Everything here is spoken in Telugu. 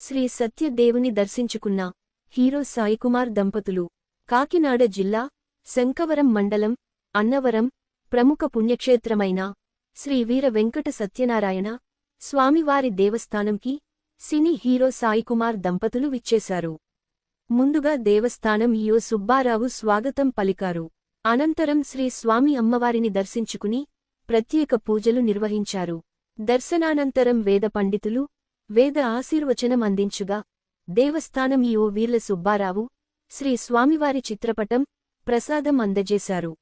శ్రీ సత్యదేవుని దర్శించుకున్న హీరో సాయికుమార్ దంపతులు కాకినాడ జిల్లా శంకవరం మండలం అన్నవరం ప్రముఖ పుణ్యక్షేత్రమైన శ్రీ వీర వెంకట సత్యనారాయణ స్వామివారి దేవస్థానంకి సినీ హీరో సాయికుమార్ దంపతులు విచ్చేశారు. ముందుగా దేవస్థానం యో సుబ్బారావు స్వాగతం పలికారు. అనంతరం శ్రీ స్వామి అమ్మవారిని దర్శించుకుని ప్రత్యేక పూజలు నిర్వహించారు. దర్శనానంతరం వేద పండితులు వేద ఆశీర్వచనం అందించుగా దేవస్థానం యో వీర్ల సుబ్బారావు శ్రీ స్వామివారి చిత్రపటం ప్రసాదం అందజేశారు.